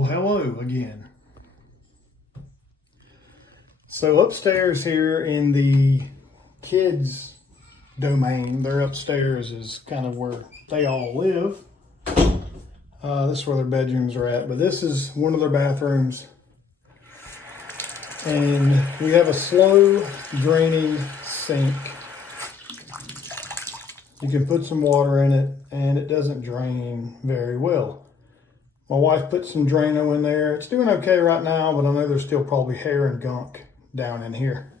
Well, hello again. So upstairs here in the kids' domain, they're upstairs is kind of where they all live. This is where their bedrooms are at, but this is one of their bathrooms. And we have a slow draining sink. You can put some water in it and it doesn't drain very well. My wife put some Drano in there. It's doing okay right now, but I know there's still probably hair and gunk down in here.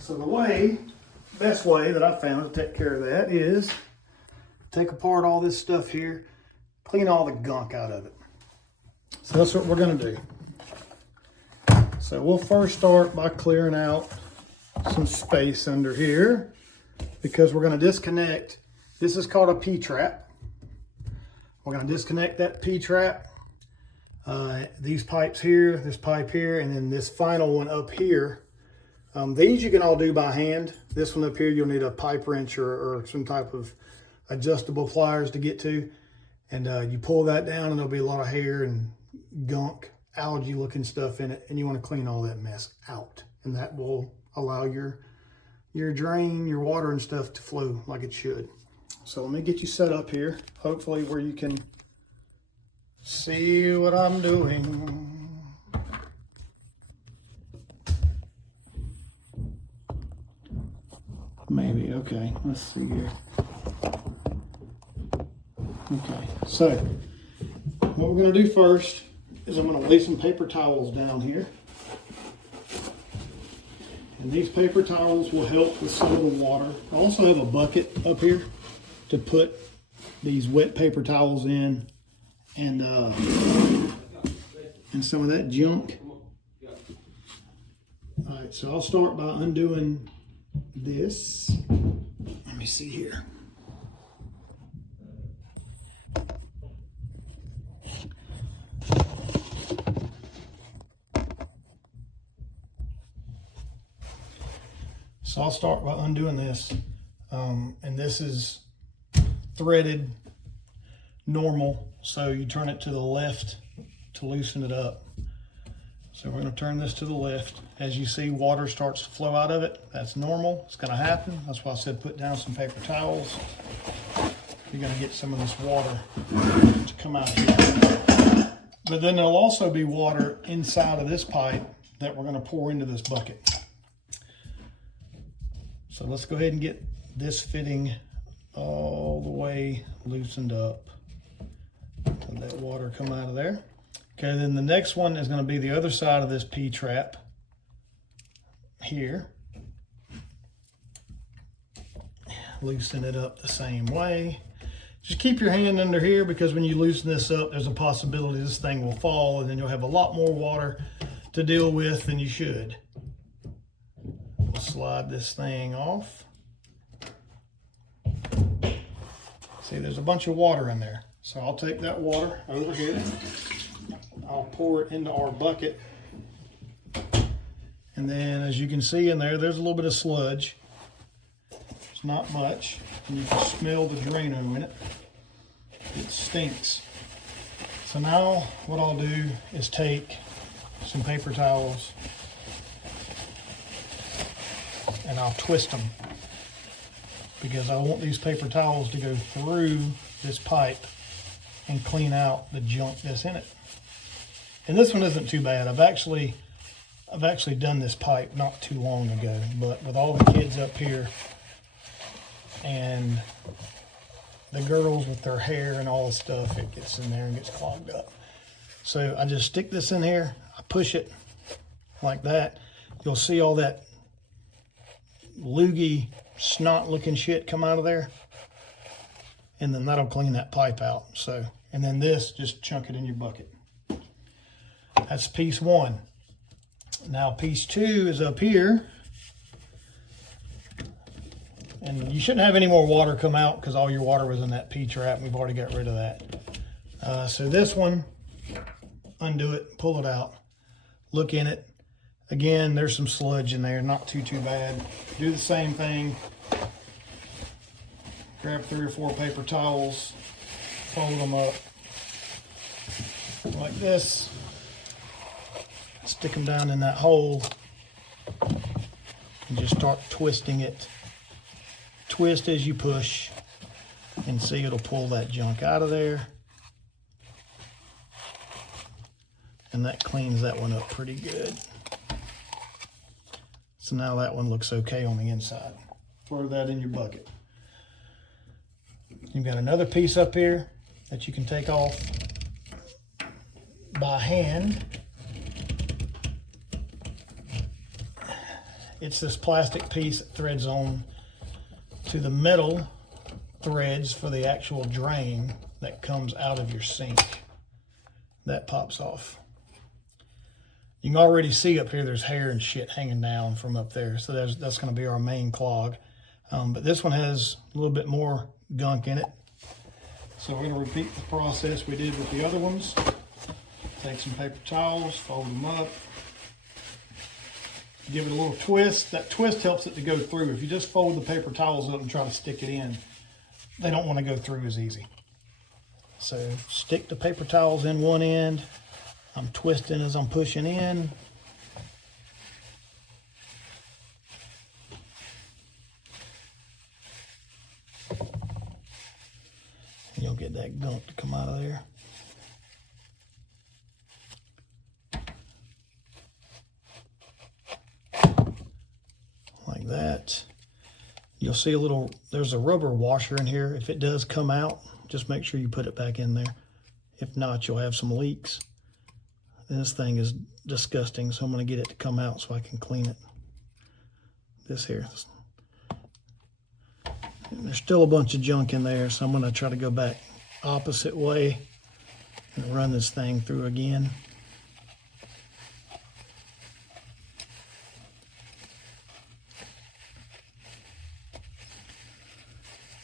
So the best way that I found to take care of that is take apart all this stuff here, clean all the gunk out of it. So that's what we're gonna do. So we'll first start by clearing out some space under here because we're gonna disconnect. This is called a P-trap. We're going to disconnect that P-trap, these pipes here, this pipe here, and then this final one up here. These you can all do by hand. This one up here, you'll need a pipe wrench or some type of adjustable pliers to get to. And you pull that down and there'll be a lot of hair and gunk, algae looking stuff in it. And you want to clean all that mess out. And that will allow your drain, your water and stuff to flow like it should. So let me get you set up here, hopefully where you can see what I'm doing. Maybe, okay, let's see here. Okay, so what we're gonna do first is I'm gonna lay some paper towels down here. And these paper towels will help with some of the water. I also have a bucket up here to put these wet paper towels in and some of that junk. All right, so I'll start by undoing this. Let me see here. So I'll start by undoing this. And this is threaded normal, so you turn it to the left to loosen it up. So we're going to turn this to the left. As you see, water starts to flow out of it. That's normal. It's going to happen. That's why I said put down some paper towels. You're going to get some of this water to come out here. But then there'll also be water inside of this pipe that we're going to pour into this bucket. So let's go ahead and get this fitting all the way loosened up. Let that water come out of there. Okay, then the next one is going to be the other side of this P-trap here. Loosen it up the same way. Just keep your hand under here because when you loosen this up, there's a possibility this thing will fall and then you'll have a lot more water to deal with than you should. We'll slide this thing off. See, there's a bunch of water in there. So I'll take that water over here. I'll pour it into our bucket. And then as you can see in there, there's a little bit of sludge. It's not much. And you can smell the Drano in it. It stinks. So now what I'll do is take some paper towels and I'll twist them, because I want these paper towels to go through this pipe and clean out the junk that's in it. And this one isn't too bad. I've actually done this pipe not too long ago, but with all the kids up here and the girls with their hair and all the stuff, it gets in there and gets clogged up. So I just stick this in here, I push it like that. You'll see all that loogie snot looking shit come out of there, and then that'll clean that pipe out. So, and then this, just chunk it in your bucket. That's piece one. Now piece two is up here, and you shouldn't have any more water come out because all your water was in that P-trap. We've already got rid of that. So this one, undo it, pull it out, look in it. Again, there's some sludge in there, not too bad. Do the same thing. Grab 3 or 4 paper towels, fold them up, like this. Stick them down in that hole and just start twisting it. Twist as you push, and see, it'll pull that junk out of there. And that cleans that one up pretty good. So now that one looks okay on the inside. Throw that in your bucket. You've got another piece up here that you can take off by hand. It's this plastic piece that threads on to the metal threads for the actual drain that comes out of your sink. That pops off. You can already see up here there's hair and shit hanging down from up there, so that's going to be our main clog. But this one has a little bit more gunk in it. So we're going to repeat the process we did with the other ones. Take some paper towels, fold them up, give it a little twist. That twist helps it to go through. If you just fold the paper towels up and try to stick it in, they don't want to go through as easy. So stick the paper towels in one end. I'm twisting as I'm pushing in. And you'll get that gunk to come out of there. Like that. You'll see a little, there's a rubber washer in here. If it does come out, just make sure you put it back in there. If not, you'll have some leaks. This thing is disgusting, so I'm going to get it to come out so I can clean it. This here. And there's still a bunch of junk in there, so I'm going to try to go back opposite way and run this thing through again.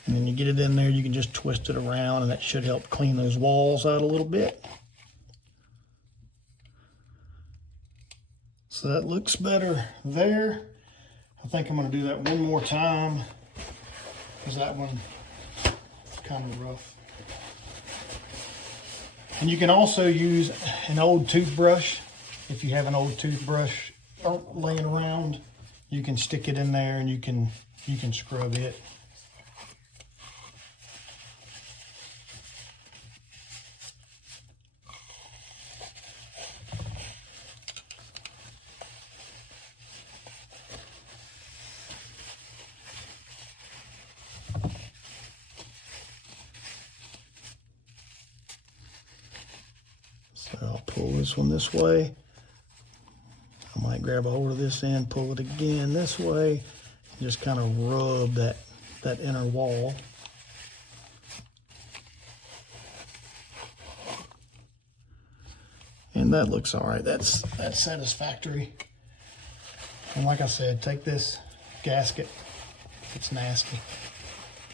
And then you get it in there, you can just twist it around, and that should help clean those walls out a little bit. So that looks better there. I think I'm going to do that one more time, because that one is kind of rough. And you can also use an old toothbrush. If you have an old toothbrush laying around, you can stick it in there and you can scrub it. So I'll pull this one this way. I might grab a hold of this end, pull it again this way, and just kind of rub that inner wall. And that looks all right. That's satisfactory. And like I said, take this gasket, it's nasty,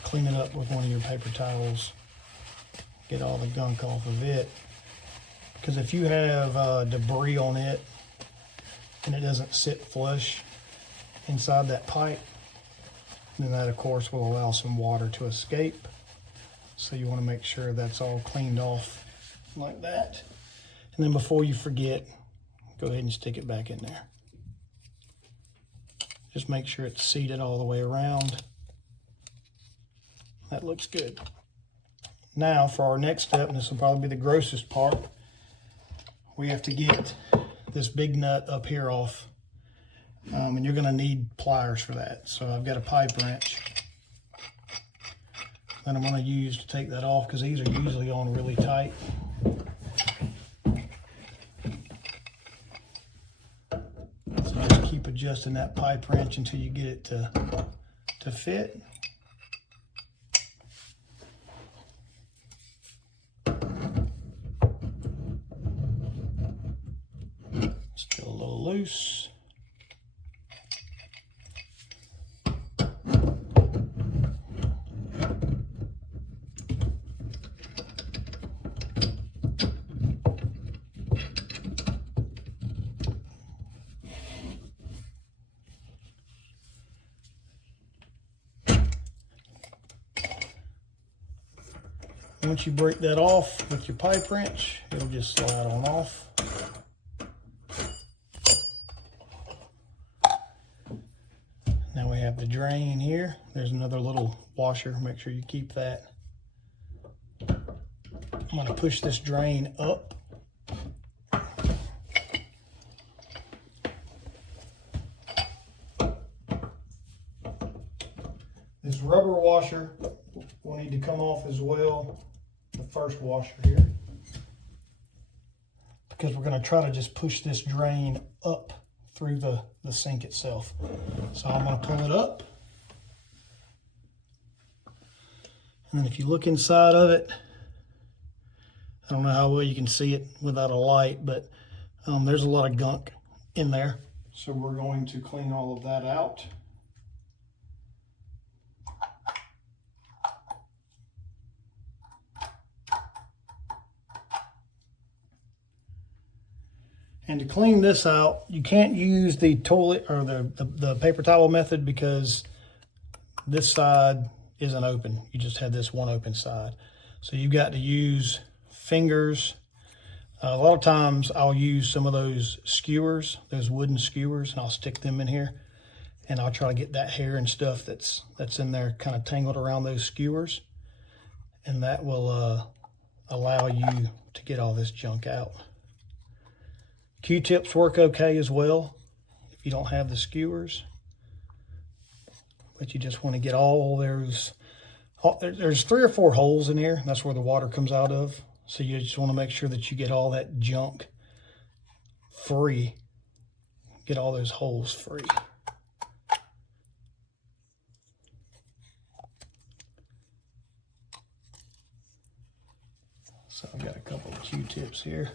clean it up with one of your paper towels, get all the gunk off of it. Because if you have debris on it and it doesn't sit flush inside that pipe, then that of course will allow some water to escape. So you want to make sure that's all cleaned off like that. And then before you forget, go ahead and stick it back in there. Just make sure it's seated all the way around. That looks good. Now for our next step, and this will probably be the grossest part, we have to get this big nut up here off. And you're gonna need pliers for that. So I've got a pipe wrench that I'm gonna use to take that off, because these are usually on really tight. So just keep adjusting that pipe wrench until you get it to fit. Still a little loose. Once you break that off with your pipe wrench, it'll just slide on off. Now we have the drain here. There's another little washer. Make sure you keep that. I'm going to push this drain up. This rubber washer will need to come off as well, the first washer here, because we're going to try to just push this drain up through the sink itself. So I'm going to pull it up. And then if you look inside of it, I don't know how well you can see it without a light, but there's a lot of gunk in there. So we're going to clean all of that out. And to clean this out, you can't use the toilet or the paper towel method because this side isn't open. You just have this one open side. So you've got to use fingers. A lot of times I'll use some of those skewers, those wooden skewers, and I'll stick them in here. And I'll try to get that hair and stuff that's in there kind of tangled around those skewers. And that will allow you to get all this junk out. Q-tips work okay as well if you don't have the skewers. But you just want to get all those. There's 3 or 4 holes in here. That's where the water comes out of. So you just want to make sure that you get all that junk free. Get all those holes free. So I've got a couple of Q-tips here.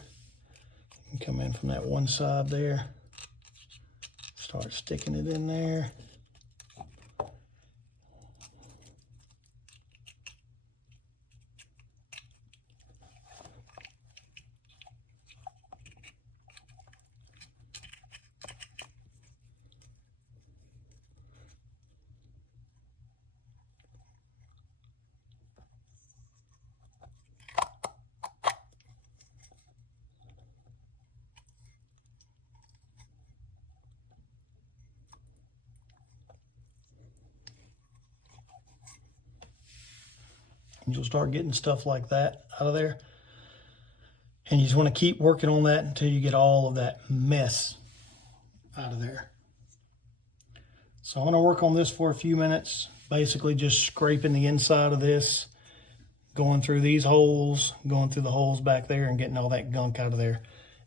You can come in from that one side there. Start sticking it in there. And you'll start getting stuff like that out of there. And you just want to keep working on that until you get all of that mess out of there. So I'm going to work on this for a few minutes, basically just scraping the inside of this, going through these holes, going through the holes back there and getting all that gunk out of there.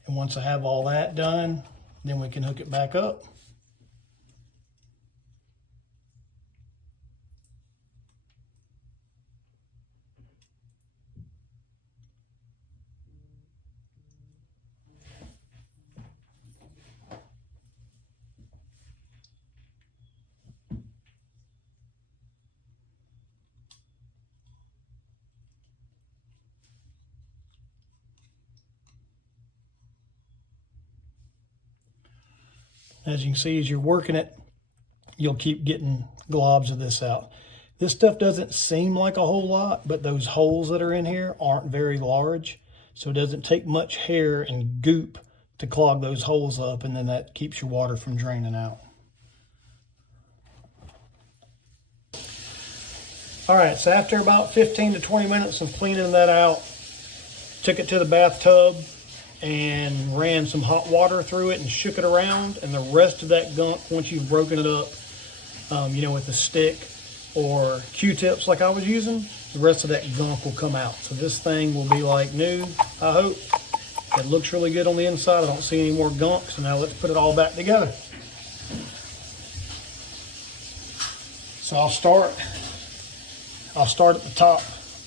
And once I have all that done, then we can hook it back up. As you can see, as you're working it, you'll keep getting globs of this out. This stuff doesn't seem like a whole lot, but those holes that are in here aren't very large. So it doesn't take much hair and goop to clog those holes up, and then that keeps your water from draining out. All right, so after about 15 to 20 minutes of cleaning that out, took it to the bathtub and ran some hot water through it and shook it around, and the rest of that gunk, once you've broken it up, you know, with a stick or Q-tips like I was using, the rest of that gunk will come out. So this thing will be like new, I hope. It looks really good on the inside. I don't see any more gunk, so now let's put it all back together. So I'll start at the top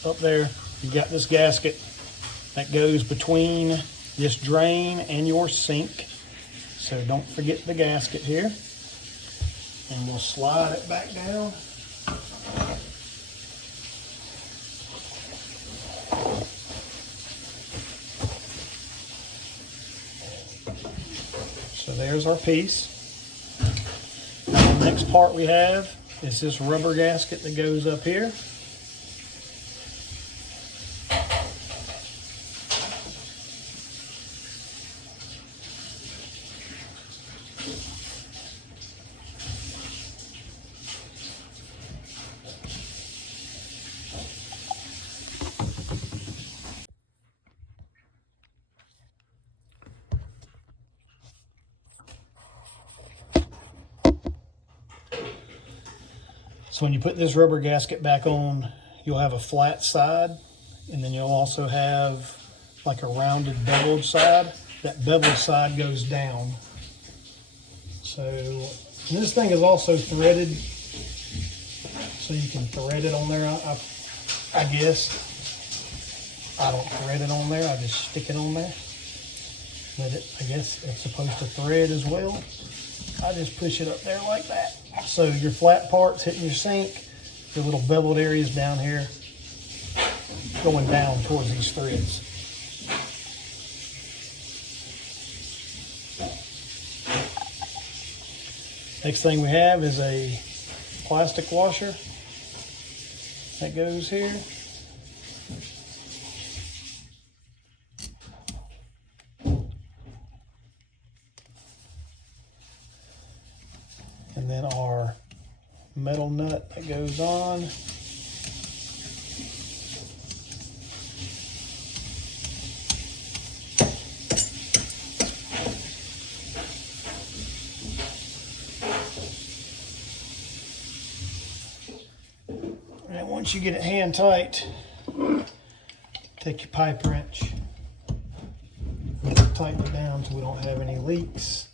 up there. You've got this gasket that goes between this drain and your sink. So don't forget the gasket here. And we'll slide it back down. So there's our piece. Now the next part we have is this rubber gasket that goes up here. So when you put this rubber gasket back on, you'll have a flat side, and then you'll also have like a rounded beveled side. That beveled side goes down. So this thing is also threaded, so you can thread it on there, I guess. I don't thread it on there, I just stick it on there. But I guess it's supposed to thread as well. I just push it up there like that. So your flat part's hitting your sink, your little beveled areas down here going down towards these threads. Next thing we have is a plastic washer that goes here. And then our metal nut that goes on. And once you get it hand tight, take your pipe wrench, tighten it down so we don't have any leaks.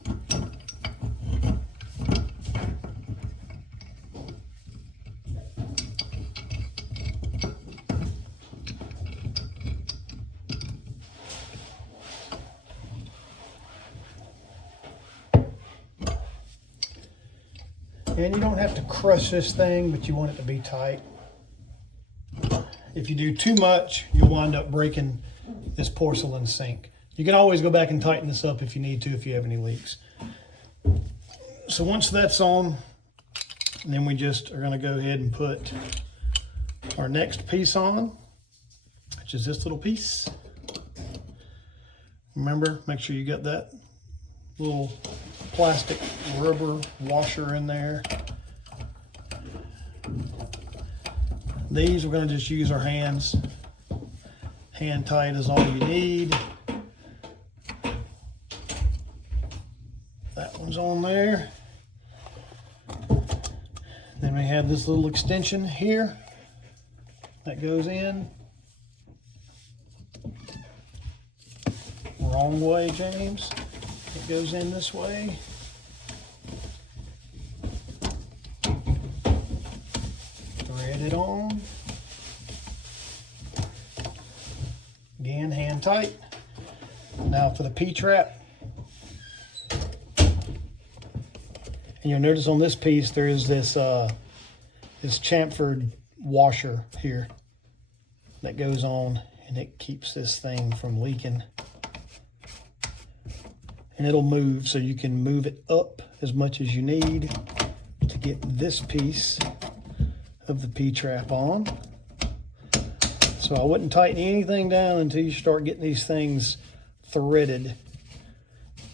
And you don't have to crush this thing, but you want it to be tight. If you do too much, you'll wind up breaking this porcelain sink. You can always go back and tighten this up if you need to, if you have any leaks. So once that's on, then we just are gonna go ahead and put our next piece on, which is this little piece. Remember, make sure you got that little plastic rubber washer in there. These we're going to just use our hands. Hand tight is all you need. That one's on there. Then we have this little extension here that goes in. Wrong way, James. It goes in this way. Thread it on. Again, hand tight. Now for the P-trap. And you'll notice on this piece there is this this chamfered washer here that goes on, and it keeps this thing from leaking. And it'll move, so you can move it up as much as you need to get this piece of the P-trap on. So I wouldn't tighten anything down until you start getting these things threaded.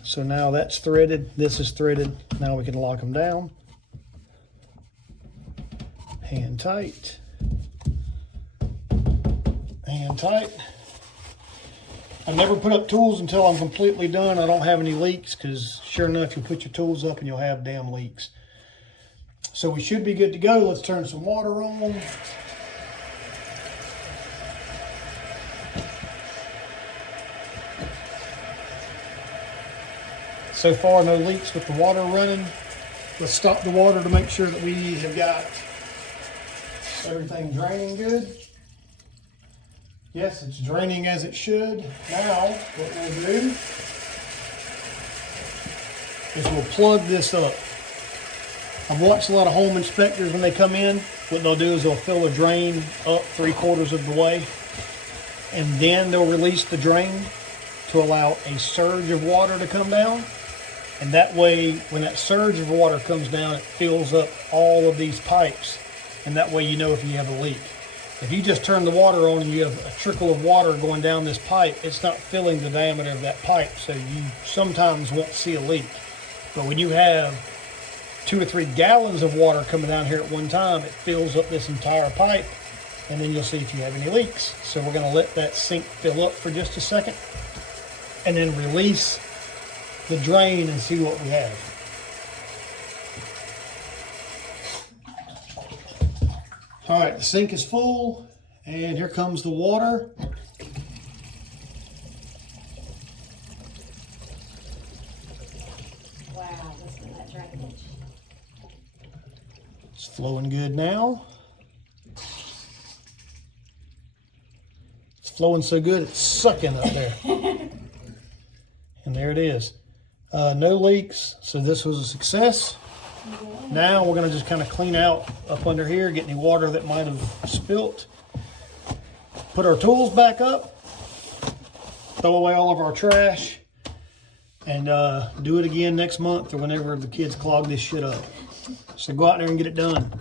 So now that's threaded, this is threaded. Now we can lock them down. Hand tight. Hand tight. I never put up tools until I'm completely done. I don't have any leaks, because sure enough, you put your tools up and you'll have damn leaks. So we should be good to go. Let's turn some water on. So far, no leaks with the water running. Let's stop the water to make sure that we have got everything draining good. Yes, it's draining as it should. Now, what we'll do is we'll plug this up. I've watched a lot of home inspectors when they come in. What they'll do is they'll fill a drain up 3/4 of the way, and then they'll release the drain to allow a surge of water to come down. And that way, when that surge of water comes down, it fills up all of these pipes. And that way you know if you have a leak. If you just turn the water on and you have a trickle of water going down this pipe, it's not filling the diameter of that pipe, so you sometimes won't see a leak. But when you have 2 to 3 gallons of water coming down here at one time, it fills up this entire pipe, and then you'll see if you have any leaks. So we're going to let that sink fill up for just a second, and then release the drain and see what we have. All right, the sink is full, and here comes the water. Wow, listen to that drainage. It's flowing good now. It's flowing so good, it's sucking up there. And there it is. No leaks, so this was a success. Now we're going to just kind of clean out up under here, get any water that might have spilt. Put our tools back up. Throw away all of our trash. And do it again next month or whenever the kids clog this shit up. So go out there and get it done.